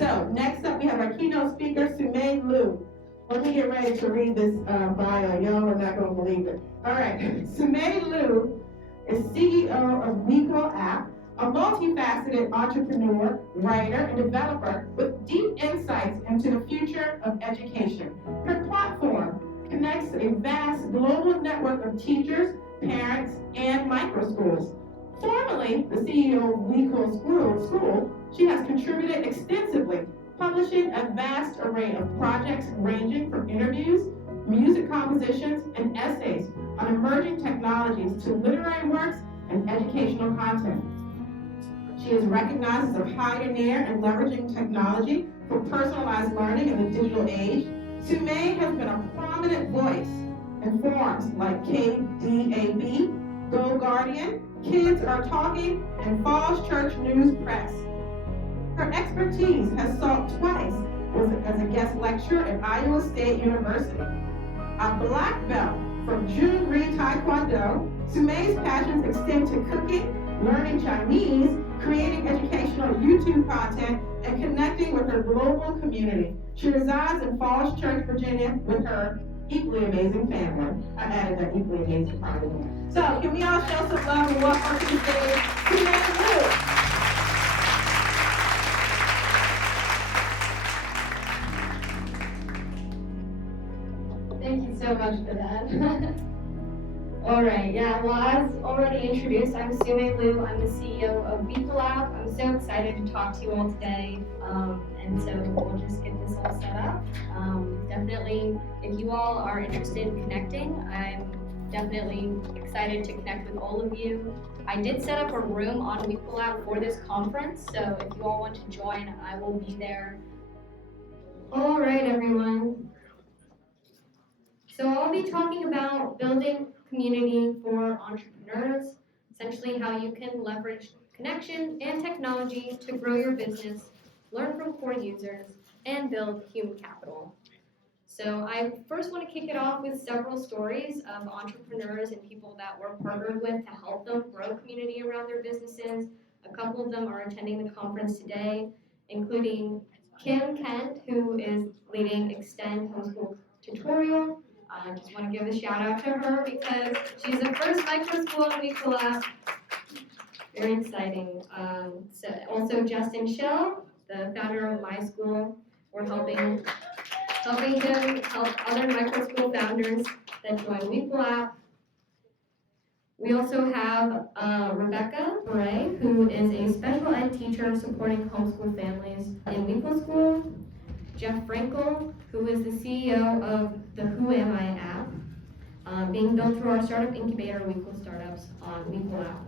So next up, we have our keynote speaker, Sumay Lu. Let me get ready to read this bio. Y'all are not going to believe it. All right. Sumay Lu is CEO of WEquil App, a multifaceted entrepreneur, writer, and developer with deep insights into the future of education. Her platform connects a vast global network of teachers, parents, and microschools. Formerly the CEO of WEquil School, she has contributed extensively, publishing a vast array of projects ranging from interviews, music compositions, and essays on emerging technologies to literary works and educational content. She is recognized as a pioneer in leveraging technology for personalized learning in the digital age. Sumay has been a prominent voice in forums like KDAB, Go Guardian, Kids Are Talking, and Falls Church News Press. Her expertise has sought twice as a guest lecturer at Iowa State University. A black belt from Jun-Ri Taekwondo, Sumay's passions extend to cooking, learning Chinese, creating educational YouTube content, and connecting with her global community. She resides in Falls Church, Virginia with her equally amazing family. I added that equally amazing part in there. So can we all show some love and welcome to the stage, Sumay Lu. Thank you so much for that. All right, yeah, well, as already introduced, I'm Sumay Lu. I'm the CEO of WEquil App. I'm so excited to talk to you all today, and so we'll just get this all set up. Definitely, if you all are interested in connecting, I'm definitely excited to connect with all of you. I did set up a room on WEquil App for this conference, so if you all want to join, I will be there. All right, everyone. So I'll be talking about building community for entrepreneurs, essentially how you can leverage connection and technology to grow your business, learn from core users, and build human capital. So I first want to kick it off with several stories of entrepreneurs and people that we're partnered with to help them grow community around their businesses. A couple of them are attending the conference today, including Kim Kent, who is leading Extend Homeschool Tutorial. I just want to give a shout out to her because she's the first microschool in WEquil App. Very exciting. So also Justin Schill, the founder of My School. We're helping him help other microschool founders that join WEquil App. We also have Rebecca Bray, who is a special ed teacher supporting homeschool families in WEquil School. Jeff Frankel, who is the CEO of the Who Am I app, being built through our startup incubator, WEquil Startups, on WEquil App.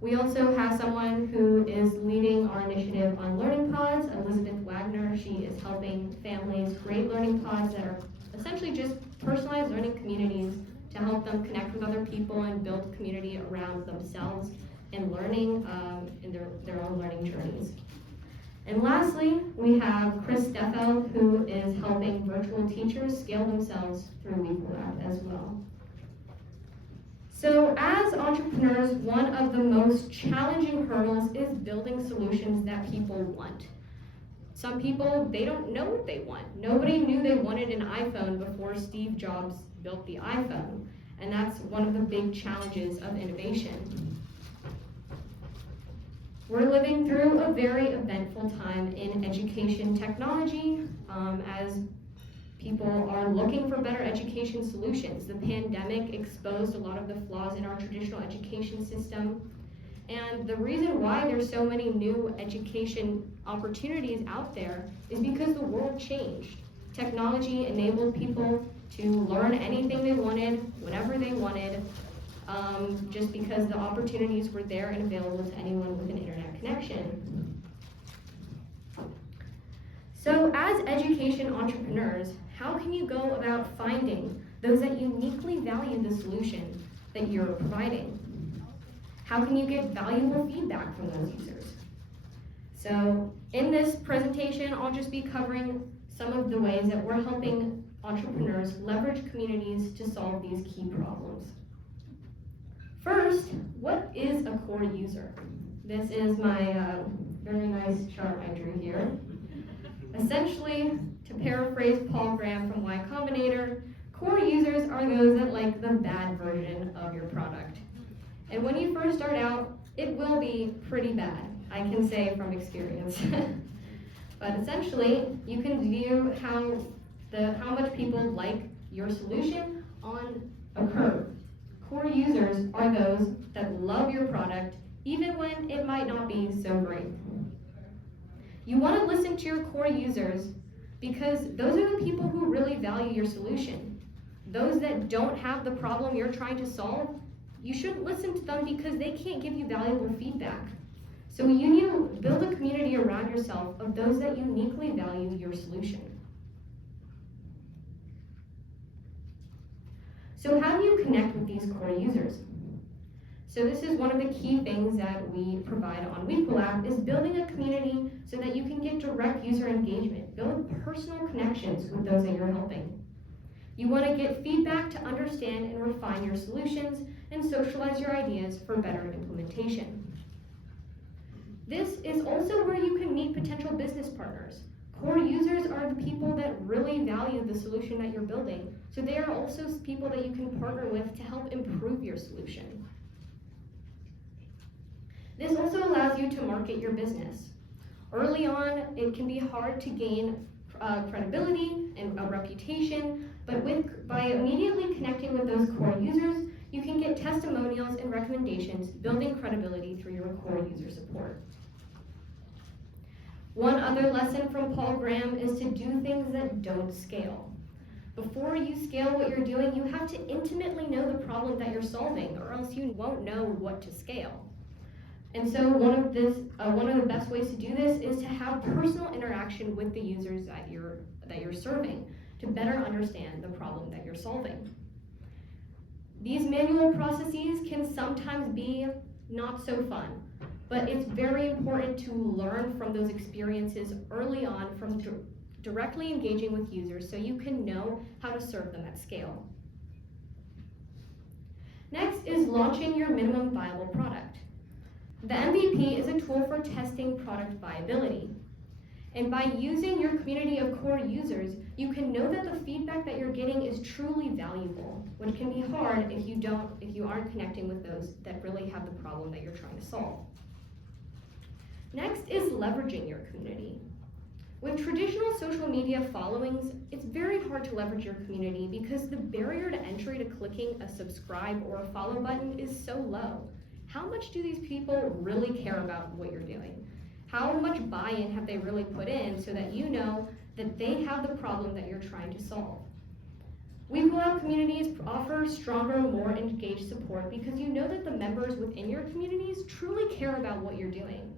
We also have someone who is leading our initiative on learning pods, Elizabeth Wagner. She is helping families create learning pods that are essentially just personalized learning communities to help them connect with other people and build community around themselves and learning in their own learning journeys. And lastly, we have Chris Steffeld, who is helping virtual teachers scale themselves through WEquil App as well. So as entrepreneurs, one of the most challenging hurdles is building solutions that people want. Some people, they don't know what they want. Nobody knew they wanted an iPhone before Steve Jobs built the iPhone. And that's one of the big challenges of innovation. We're living through a very eventful time in education technology as people are looking for better education solutions. The pandemic exposed a lot of the flaws in our traditional education system. And the reason why there's so many new education opportunities out there is because the world changed. Technology enabled people to learn anything they wanted, whenever they wanted, just because the opportunities were there and available to anyone with an internet connection. So as education entrepreneurs, how can you go about finding those that uniquely value the solution that you're providing? How can you get valuable feedback from those users? So in this presentation, I'll just be covering some of the ways that we're helping entrepreneurs leverage communities to solve these key problems. First, what is a core user? This is my very nice chart I drew through here. Essentially, to paraphrase Paul Graham from Y Combinator, core users are those that like the bad version of your product. And when you first start out, it will be pretty bad, I can say from experience. But essentially, you can view how much people like your solution on a curve. Core users are those that love your product, even when it might not be so great. You want to listen to your core users because those are the people who really value your solution. Those that don't have the problem you're trying to solve, you shouldn't listen to them because they can't give you valuable feedback. So you need to build a community around yourself of those that uniquely value your solution. So how do you connect with these core users? So this is one of the key things that we provide on WEquil App is building a community so that you can get direct user engagement, build personal connections with those that you're helping. You want to get feedback to understand and refine your solutions and socialize your ideas for better implementation. This is also where you can meet potential business partners. Core users are the people that really value the solution that you're building, so they are also people that you can partner with to help improve your solution. This also allows you to market your business. Early on, it can be hard to gain credibility and a reputation, but by immediately connecting with those core users, you can get testimonials and recommendations, building credibility through your core user support. One other lesson from Paul Graham is to do things that don't scale. Before you scale what you're doing, you have to intimately know the problem that you're solving, or else you won't know what to scale. And so one of the best ways to do this is to have personal interaction with the users that you're serving to better understand the problem that you're solving. These manual processes can sometimes be not so fun, but it's very important to learn from those experiences early on from directly engaging with users so you can know how to serve them at scale. Next is launching your minimum viable product. The MVP is a tool for testing product viability. And by using your community of core users, you can know that the feedback that you're getting is truly valuable, which can be hard if you aren't connecting with those that really have the problem that you're trying to solve. Next is leveraging your community. With traditional social media followings, it's very hard to leverage your community because the barrier to entry to clicking a subscribe or a follow button is so low. How much do these people really care about what you're doing? How much buy-in have they really put in so that you know that they have the problem that you're trying to solve? WEquil App communities offer stronger, more engaged support because you know that the members within your communities truly care about what you're doing.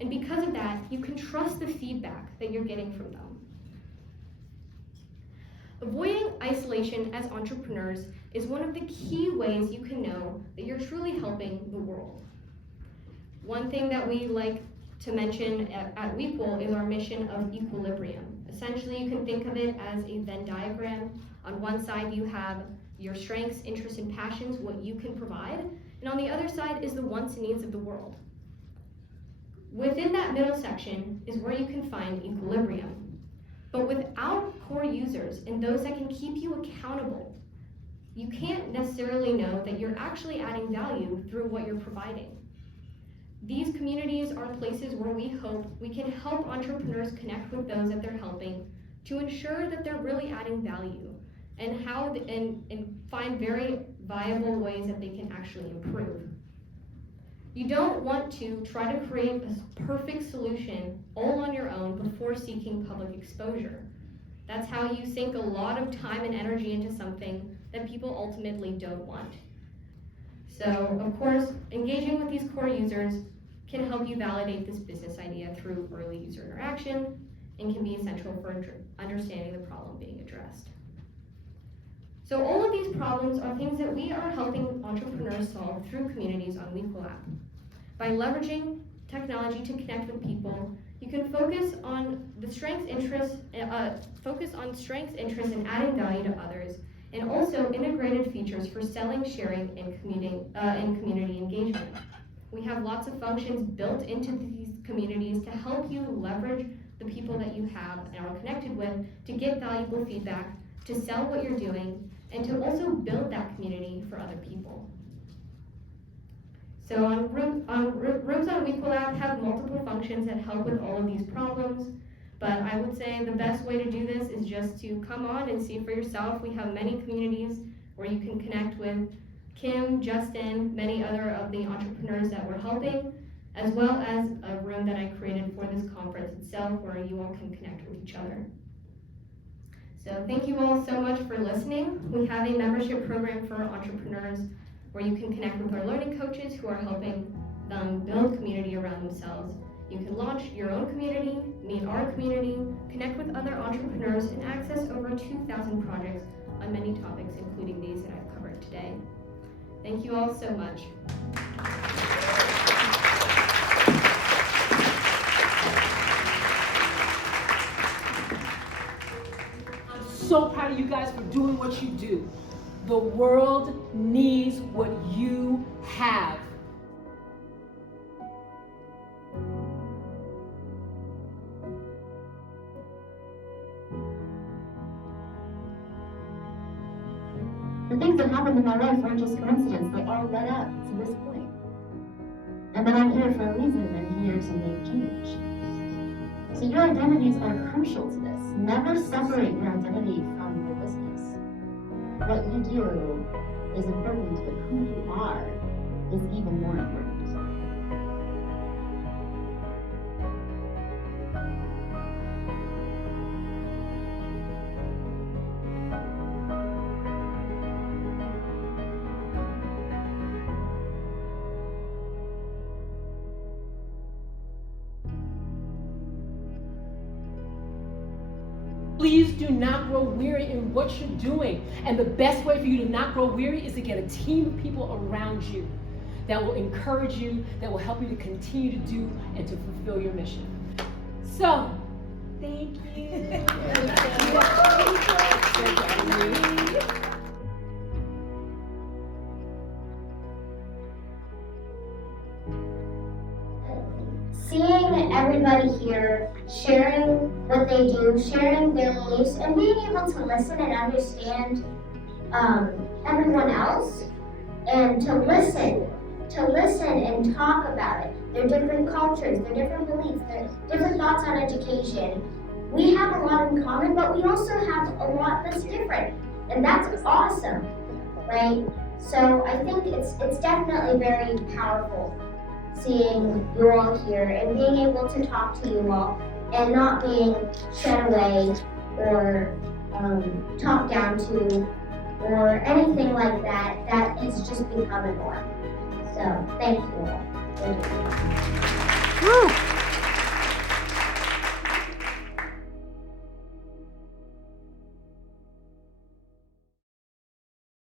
And because of that, you can trust the feedback that you're getting from them. Avoiding isolation as entrepreneurs is one of the key ways you can know that you're truly helping the world. One thing that we like to mention at WEquil is our mission of equilibrium. Essentially, you can think of it as a Venn diagram. On one side, you have your strengths, interests, and passions, what you can provide, and on the other side is the wants and needs of the world. Within that middle section is where you can find equilibrium. But without core users and those that can keep you accountable, you can't necessarily know that you're actually adding value through what you're providing. These communities are places where we hope we can help entrepreneurs connect with those that they're helping to ensure that they're really adding value and find very viable ways that they can actually improve. You don't want to try to create a perfect solution all on your own before seeking public exposure. That's how you sink a lot of time and energy into something that people ultimately don't want. So, of course, engaging with these core users can help you validate this business idea through early user interaction and can be essential for understanding the problem being addressed. So all of these problems are things that we are helping entrepreneurs solve through communities on WEquil App. By leveraging technology to connect with people, you can focus on strengths, interests, and adding value to others, and also integrated features for selling, sharing, and community engagement. We have lots of functions built into these communities to help you leverage the people that you have and are connected with to get valuable feedback, to sell what you're doing, and to also build that community for other people. So rooms on WEquil App have multiple functions that help with all of these problems, but I would say the best way to do this is just to come on and see for yourself. We have many communities where you can connect with Kim, Justin, many other of the entrepreneurs that we're helping, as well as a room that I created for this conference itself where you all can connect with each other. So thank you all so much for listening. We have a membership program for entrepreneurs where you can connect with our learning coaches who are helping them build community around themselves. You can launch your own community, meet our community, connect with other entrepreneurs, and access over 2,000 projects on many topics, including these that I've covered today. Thank you all so much. I'm so proud of you guys for doing what you do. The world needs what you have. The things that happened in my life weren't just coincidence, they all led up to this point. And then I'm here for a reason, I'm here to make change. So your identities are crucial to this. Never separate your identity from your business. What you do is important, but who you are is even more important. Please do not grow weary in what you're doing. And the best way for you to not grow weary is to get a team of people around you that will encourage you, that will help you to continue to do and to fulfill your mission. So, thank you. Seeing everybody here, sharing what they do, sharing their beliefs, and being able to listen and understand everyone else, and to listen and talk about it. Their different cultures, their different beliefs, their different thoughts on education. We have a lot in common, but we also have a lot that's different, and that's awesome, right? So I think it's definitely very powerful seeing you all here and being able to talk to you all and not being shut away or talked down to or anything like that. That is just become a norm. So thank you all. Thank you. Woo!